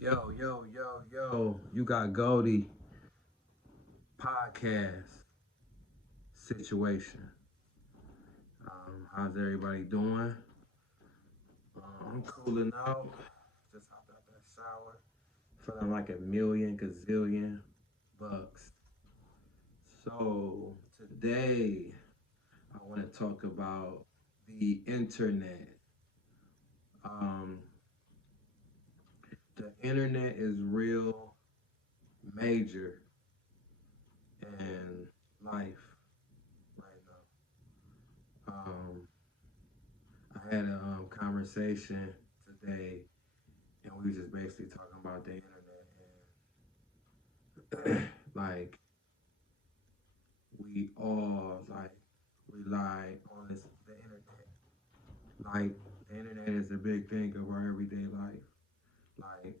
Yo, you got Goldie podcast situation. How's everybody doing? I'm cooling out. Just hopped out that shower. Feeling like a million gazillion bucks. So today I want to talk about the internet. Um, the internet is real major in life right now. I had a conversation today, and we were just basically talking about the internet and like we all like rely on the internet. Like the internet is a big thing of our everyday life. Like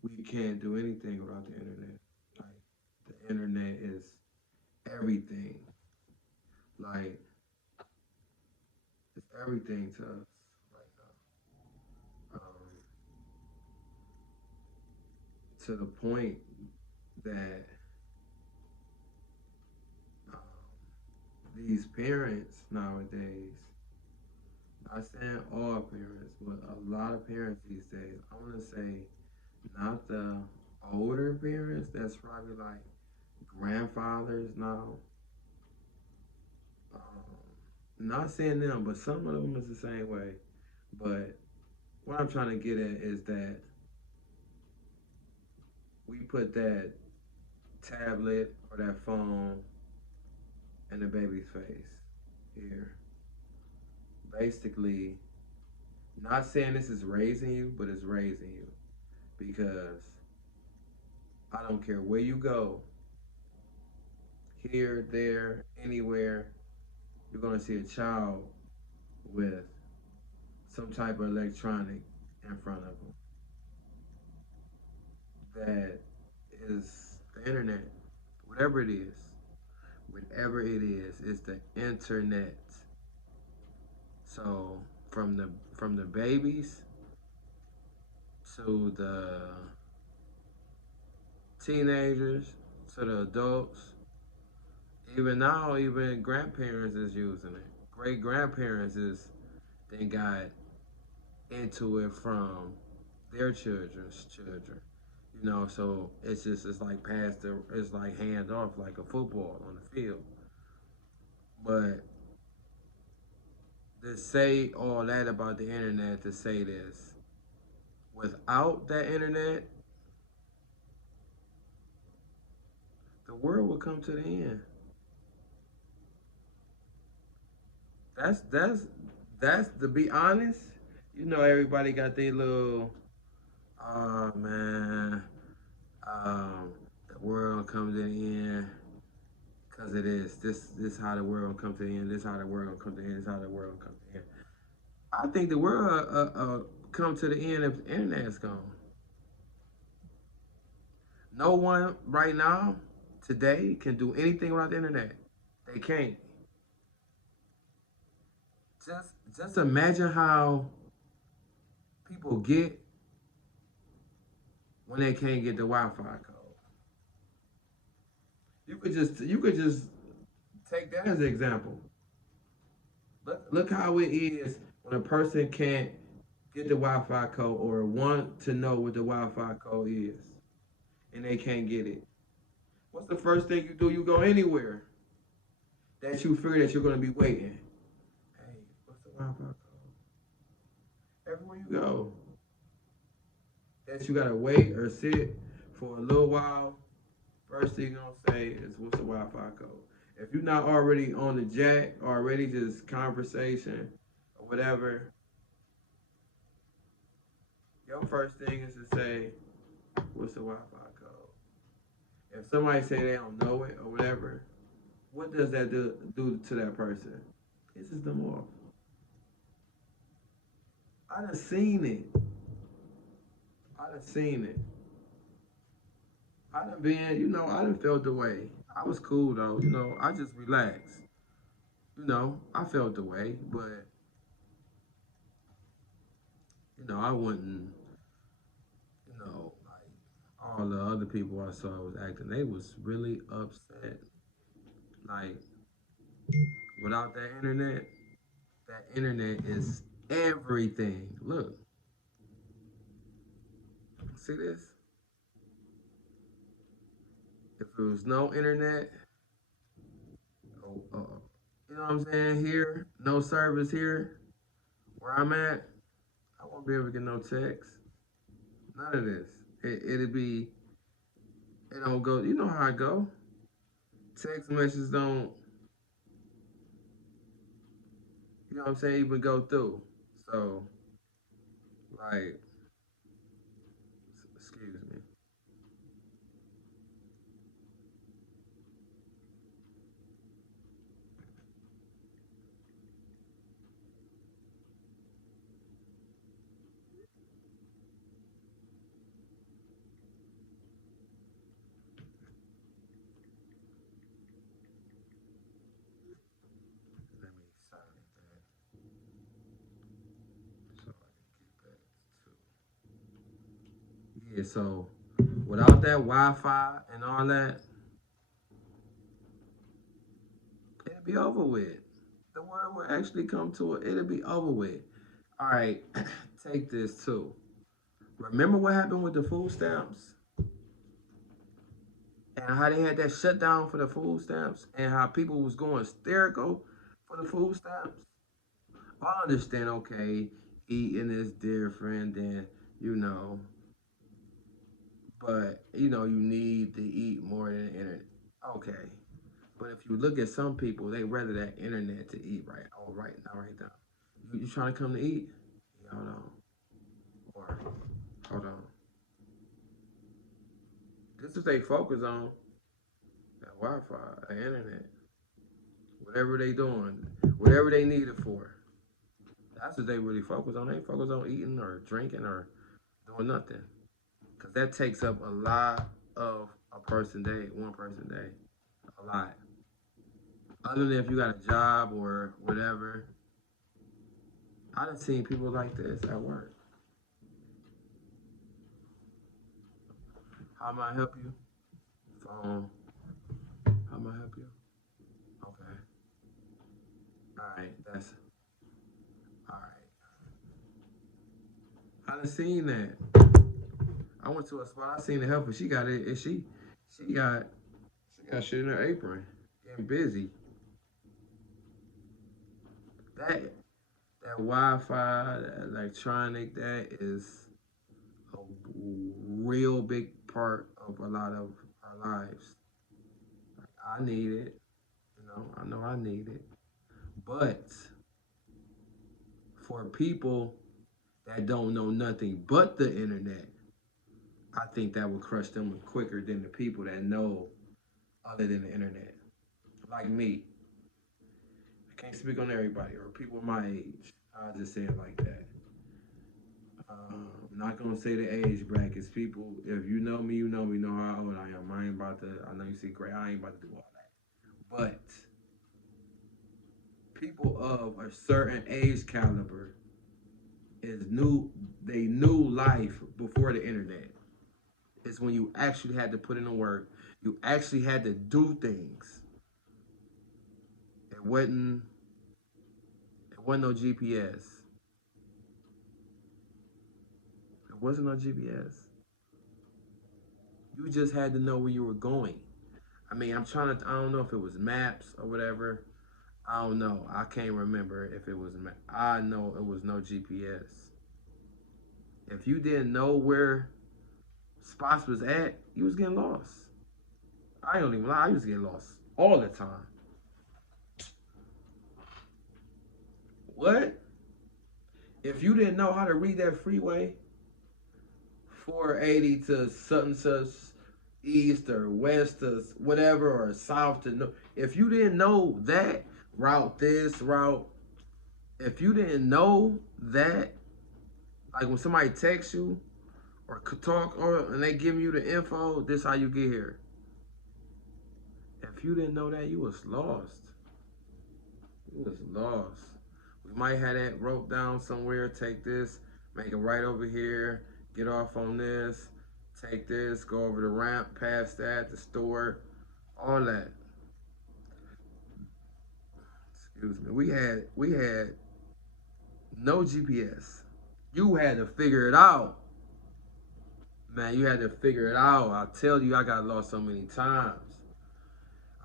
we can't do anything without the internet. Like the internet is everything. Like it's everything to us right now. To the point that um, these parents nowadays, not saying all parents, but a lot of parents these days, I want to say not the older parents, that's probably like grandfathers now. Not saying them, but some of them is the same way. But what I'm trying to get at is that we put that tablet or that phone in the baby's face here. Basically, not saying this is raising you, but it's raising you because I don't care where you go, here, there, anywhere, you're going to see a child with some type of electronic in front of them that is the internet, whatever it is. Whatever it is, it's the internet. So from the babies to the teenagers to the adults, even now, even grandparents is using it. Great grandparents is they got into it from their children's children. So it's like it's like hand off like a football on the field. But to say all that about the internet, to say this, without that internet, the world would come to the end. That's to be honest. Everybody got their little, oh man, the world comes to the end because it is. This how the world comes to the end. This how the world comes to the end. This how the world comes to the end. I think the world come to the end if the internet is gone. No one right now, today, can do anything without the internet. They can't. Just imagine how people get when they can't get the Wi-Fi code. You could just take that as an example. Look how it is when a person can't get the Wi-Fi code or want to know what the Wi-Fi code is and they can't get it. What's the first thing you do? You go anywhere that you figure that you're going to be waiting. Hey, what's the Wi-Fi code? Everywhere you go, that you gotta wait or sit for a little while. First thing you're gonna say is what's the Wi-Fi code? If you're not already on the jack, already just conversation or whatever, your first thing is to say what's the Wi-Fi code. If somebody say they don't know it or whatever, what does that do to that person? It pisses them off. I done seen it. I done seen it. I done been, I done felt the way. I was cool though, I just relaxed. I felt the way, but I wouldn't. all the other people I saw was acting, they was really upset. Like, without that internet is everything. Look, see this? If there was no internet, you know what I'm saying? Here, no service here, where I'm at, I won't be able to get no text. None of this. It'd be, it don't go, you know how I go. Text messages don't, you know what I'm saying, even go through. So, like, excuse me. Let me silence that so I can get back to. Yeah, so without that Wi-Fi and all that, it'd be over with. The world will actually come to it. It'll be over with. All right, take this too. Remember what happened with the food stamps and how they had that shutdown for the food stamps and how people was going hysterical for the food stamps? I understand, okay, eating is different than, you know, but, you know, you need to eat more than the internet. Okay. But if you look at some people, they rather that internet to eat right. Oh, right now, right now. You trying to come to eat? Yeah, hold on. Or, hold on. This is they focus on, that Wi-Fi, the internet, whatever they doing, whatever they need it for. That's what they really focus on. They focus on eating or drinking or doing nothing. Because that takes up a lot of a person day, one person day. A lot. Other than if you got a job or whatever, I done seen people like this at work. How may I help you? Phone. How may I help you? Okay. All right. That's all right. I done seen that. I went to a spot. I seen the helper. She got it, and she got she got shit in her apron. Getting busy. That that Wi-Fi, that electronic, that is a real big part of a lot of our lives. I need it. You know I need it. But for people that don't know nothing but the internet, I think that would crush them quicker than the people that know other than the internet. Like me, I can't speak on everybody or people my age. I'll just say it like that. I'm not gonna say the age brackets. People, if you know me, you know me. Know how old I am. I ain't about to. I know you see gray. I ain't about to do all that. But people of a certain age caliber is new. They knew life before the internet. It's when you actually had to put in the work. You actually had to do things. It wasn't. It wasn't no GPS. It wasn't no GPS. You just had to know where you were going. I mean, I'm trying to. I don't know if it was maps or whatever. I don't know. I can't remember if it was. I know it was no GPS. If you didn't know where spots was at, you was getting lost. I don't even lie. I used to get lost all the time. What? If you didn't know how to read that freeway, 480 to something such east or west or whatever or south to no, if you didn't know that route, this route, if you didn't know that, like when somebody texts you or could talk or and they give you the info, this how you get here. If you didn't know that, you was lost. You was lost. We might have that rope down somewhere. Take this, make it right over here. Get off on this. Take this, go over the ramp, past that, the store, all that. Excuse me. We had no GPS. You had to figure it out. Man, you had to figure it out. I tell you, I got lost so many times.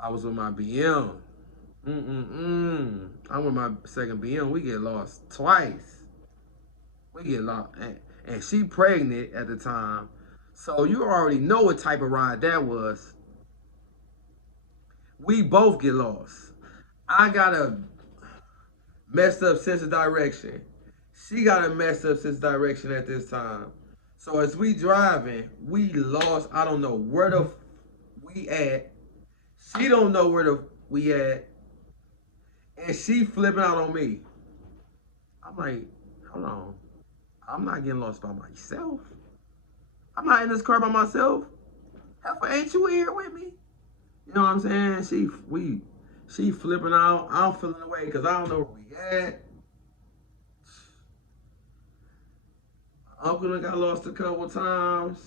I was with my BM. I'm with my second BM. We get lost twice. We get lost. And she pregnant at the time. So you already know what type of ride that was. We both get lost. I got a messed up sense of direction. She got a messed up sense of direction at this time. So as we driving, we lost. I don't know where the we at. She don't know where the we at, and she flipping out on me. I'm like, hold on. I'm not getting lost by myself. I'm not in this car by myself. Heifer, ain't you here with me? You know what I'm saying? She flipping out. I'm feeling away because I don't know where we at. Uncle got lost a couple times.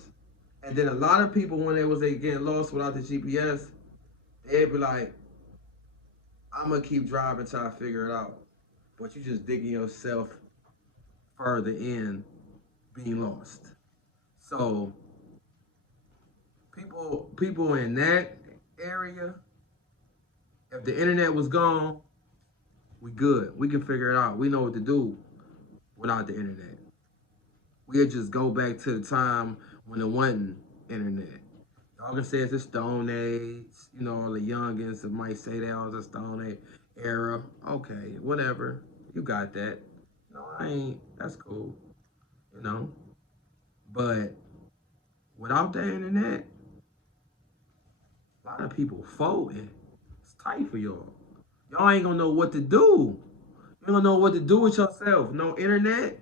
And then a lot of people, when they getting lost without the GPS, they'd be like, I'm going to keep driving till I figure it out. But you just digging yourself further in being lost. So people in that area, if the internet was gone, we good. We can figure it out. We know what to do without the internet. We'll just go back to the time when there wasn't internet. Y'all can say it's a Stone Age. You know, all the youngins might say that was a Stone Age era. Okay, whatever. You got that. No, I ain't. That's cool. You know? But without the internet, a lot of people folding. It's tight for y'all. Y'all ain't gonna know what to do. You don't know what to do with yourself. No internet.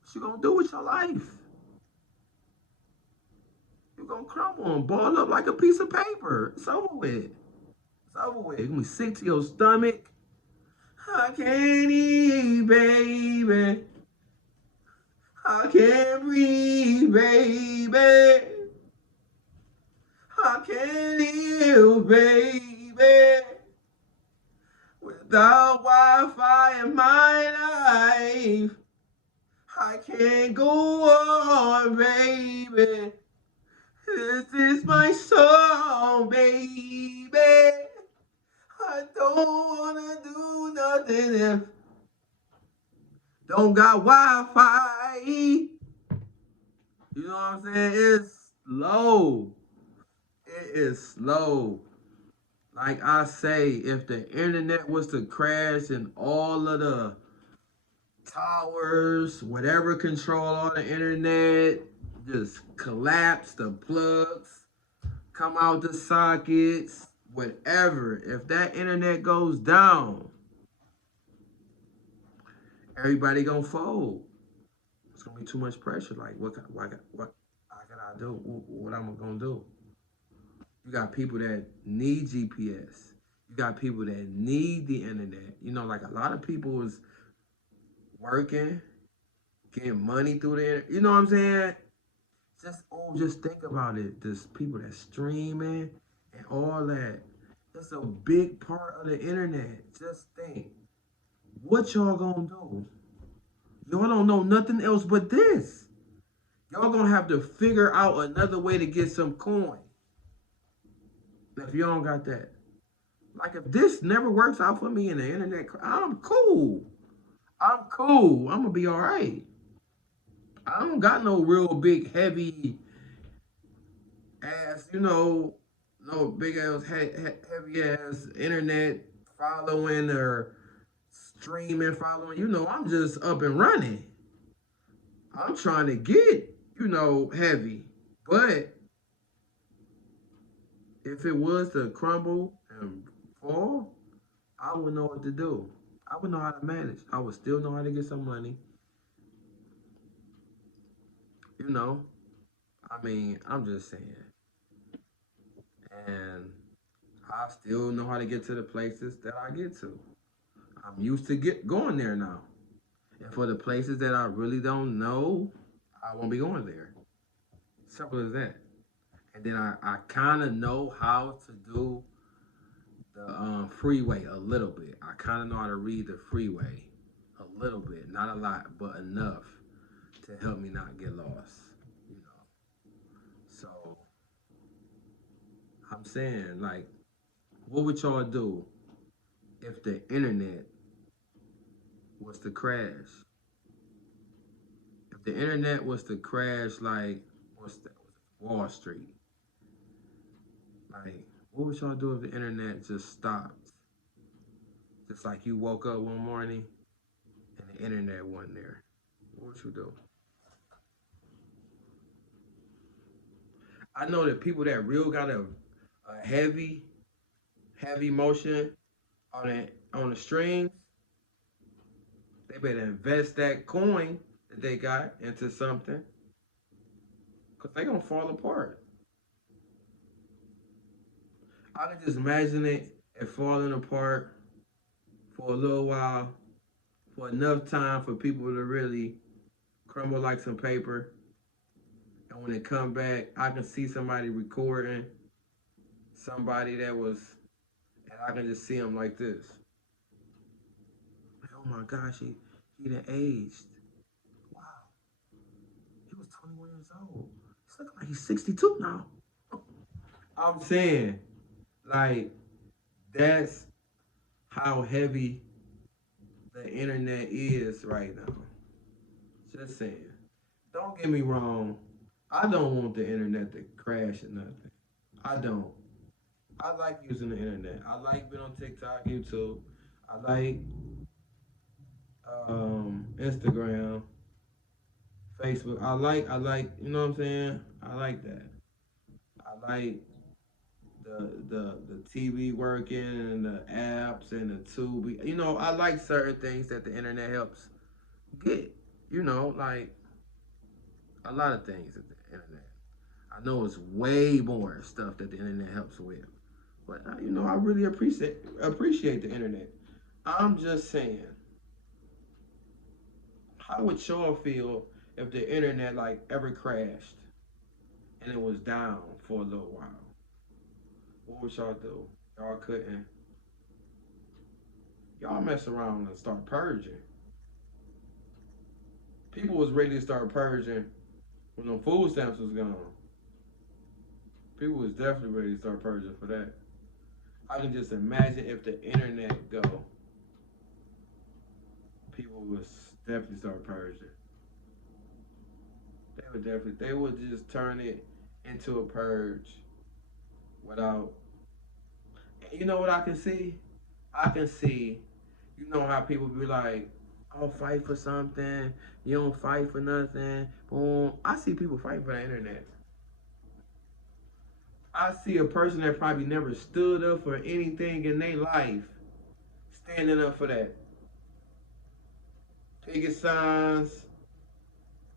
What you gonna do with your life? You gonna crumble and ball up like a piece of paper. It's over with. It's over with. You're gonna be sick to your stomach. I can't eat, baby. I can't breathe, baby. I can't live, baby, without Wi-Fi in my life. I can't go on, baby. This is my song, baby. I don't wanna do nothing if don't got Wi-Fi. You know what I'm saying? It's slow. It is slow. Like I say, if the internet was to crash and all of the towers, whatever control all the internet, just collapse, the plugs come out the sockets, whatever. If that internet goes down, everybody gonna fold. It's gonna be too much pressure. Like, what can I do? What am I gonna do? You got people that need GPS. You got people that need the internet. You know, like a lot of people is working, getting money through the internet. You know what I'm saying? Just think about it. There's people that streaming and all that. That's a big part of the internet. Just think. What y'all gonna do? Y'all don't know nothing else but this. Y'all gonna have to figure out another way to get some coin. If you don't got that. Like if this never works out for me in the internet, I'm cool. I'm cool. I'm gonna be all right. I don't got no real big heavy ass, no big ass heavy ass internet following or streaming following. I'm just up and running. I'm trying to get, heavy. But if it was to crumble and fall, I would know what to do. I would know how to manage. I would still know how to get some money. You know, I'm just saying. And I still know how to get to the places that I get to. I'm used to going there now. And for the places that I really don't know, I won't be going there. Simple as that. And then I kind of know how to do the freeway a little bit. I kind of know how to read the freeway a little bit, not a lot, but enough to help me not get lost. You know, so I'm saying, like, what would y'all do if the internet was to crash? If the internet was to crash, like, what's that? Wall Street. Like, what would y'all do if the internet just stopped? Just like you woke up one morning and the internet wasn't there. What would you do? I know that people that real got a heavy motion on the strings, they better invest that coin that they got into something, cause they gonna fall apart. I can just imagine it falling apart for a little while, for enough time for people to really crumble like some paper. And when it come back, I can see somebody recording somebody that was, and I can just see them like this. Like, oh my gosh, he done aged. Wow, he was 21 years old. He's looking like he's 62 now. I'm saying, like, that's how heavy the internet is right now. Just saying. Don't get me wrong. I don't want the internet to crash or nothing. I don't. I like using the internet. I like being on TikTok, YouTube. I like Instagram, Facebook. you know what I'm saying? I like that. I like the TV working and the apps and the Tubi. You know, I like certain things that the internet helps get. You know, like a lot of things that the internet. I know it's way more stuff that the internet helps with, but you know, I really appreciate the internet. I'm just saying, how would y'all feel if the internet like ever crashed and it was down for a little while? What would y'all do? Y'all couldn't. Y'all mess around and start purging. People was ready to start purging when the food stamps was gone. People was definitely ready to start purging for that. I can just imagine if the internet go, people would definitely start purging. They would just turn it into a purge without. You know what I can see? I can see. You know how people be like, "I'll fight for something. You don't fight for nothing." Boom. I see people fighting for the internet. I see a person that probably never stood up for anything in their life standing up for that. Picket signs.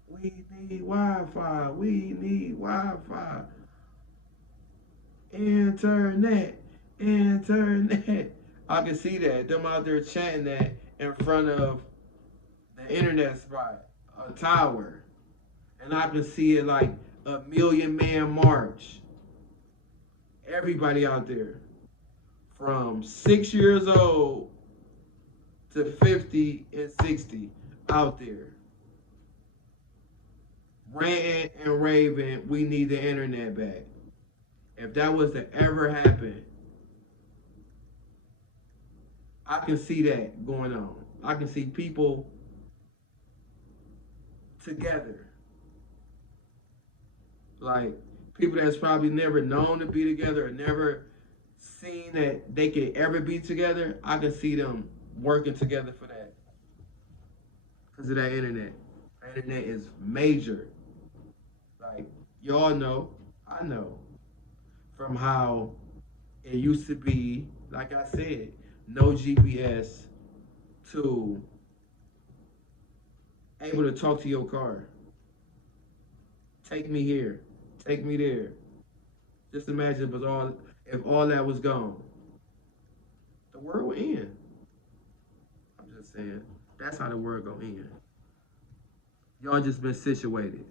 We need Wi-Fi. We need Wi-Fi. Internet. Internet. I can see that. Them out there chanting that in front of the internet spot, a tower. And I can see it like a million man march. Everybody out there from 6 years old to 50 and 60 out there ranting and raving, we need the internet back. If that was to ever happen, I can see that going on. I can see people together. Like people that's probably never known to be together or never seen that they could ever be together. I can see them working together for that because of that internet. The internet is major. Like y'all know, I know from how it used to be. Like I said, no GPS to able to talk to your car. Take me here. Take me there. Just imagine if all that was gone. The world would end. I'm just saying. That's how the world gonna end. Y'all just been situated.